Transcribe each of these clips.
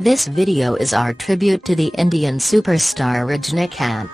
This video is our tribute to the Indian superstar Rajinikanth.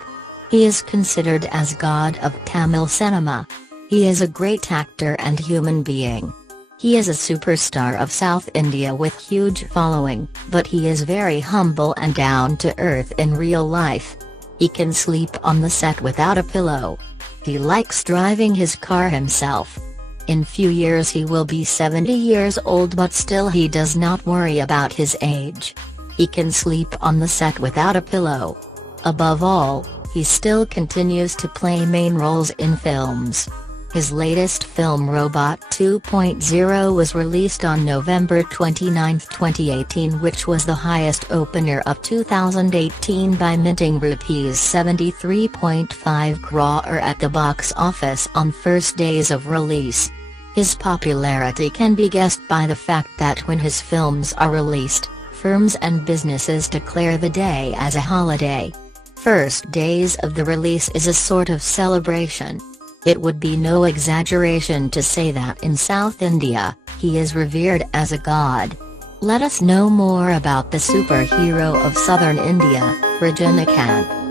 He is considered as god of Tamil cinema. He is a great actor and human being. He is a superstar of South India with huge following, but he is very humble and down to earth in real life. He can sleep on the set without a pillow. He likes driving his car himself. In few years he will be 70 years old, but still he does not worry about his age. He can sleep on the set without a pillow. Above all, he still continues to play main roles in films. His latest film Robot 2.0 was released on November 29, 2018, which was the highest opener of 2018 by minting rupees 73.5 crore at the box office on first days of release. His popularity can be guessed by the fact that when his films are released, firms and businesses declare the day as a holiday. First days of the release is a sort of celebration. It would be no exaggeration to say that in South India, he is revered as a god. Let us know more about the superhero of southern India, Rajinikanth.